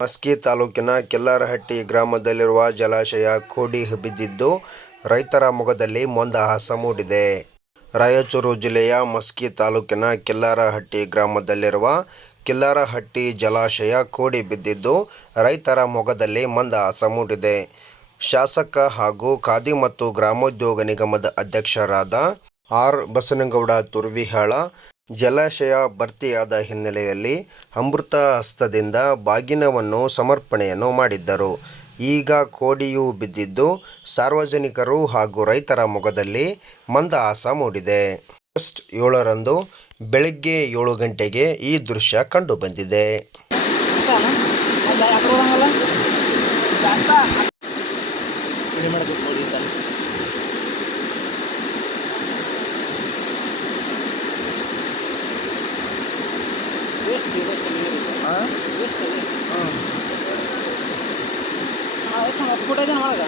ಮಸ್ಕಿ ತಾಲೂಕಿನ ಕೆಲ್ಲಾರಹಟ್ಟಿ ಗ್ರಾಮದಲ್ಲಿರುವ ಜಲಾಶಯ ಕೋಡಿ ಬಿದ್ದಿದ್ದು ರೈತರ ಮೊಗದಲ್ಲಿ ಮಂದಹಾಸ ಮೂಡಿದೆ. ರಾಯಚೂರು ಜಿಲ್ಲೆಯ ಮಸ್ಕಿ ತಾಲೂಕಿನ ಕೆಲ್ಲಾರಹಟ್ಟಿ ಗ್ರಾಮದಲ್ಲಿರುವ ಕೆಲ್ಲಾರಹಟ್ಟಿ ಜಲಾಶಯ ಕೋಡಿ ಬಿದ್ದಿದ್ದು ರೈತರ ಮೊಗದಲ್ಲಿ ಮಂದಹಾಸ ಮೂಡಿದೆ. ಶಾಸಕ ಹಾಗೂ ಖಾದಿ ಮತ್ತು ಗ್ರಾಮೋದ್ಯೋಗ ನಿಗಮದ ಅಧ್ಯಕ್ಷರಾದ ಆರ್. ಬಸನಗೌಡ ತುರ್ವಿಹಾಳ ಜಲಾಶಯ ಭರ್ತಿಯಾದ ಹಿನ್ನೆಲೆಯಲ್ಲಿ ಅಮೃತ ಹಸ್ತದಿಂದ ಬಾಗಿನವನ್ನು ಸಮರ್ಪಣೆಯನ್ನು ಮಾಡಿದ್ದರು. ಈಗ ಕೋಡಿಯು ಬಿದ್ದಿದ್ದು ಸಾರ್ವಜನಿಕರು ಹಾಗೂ ರೈತರ ಮೊಗದಲ್ಲಿ ಮಂದಹಾಸ ಮೂಡಿದೆ. ಆಗಸ್ಟ್ 7ರಂದು ಬೆಳಗ್ಗೆ 7 ಗಂಟೆಗೆ ಈ ದೃಶ್ಯ ಕಂಡುಬಂದಿದೆ. ಫುಟೇಜ್ ಒಳಗೆ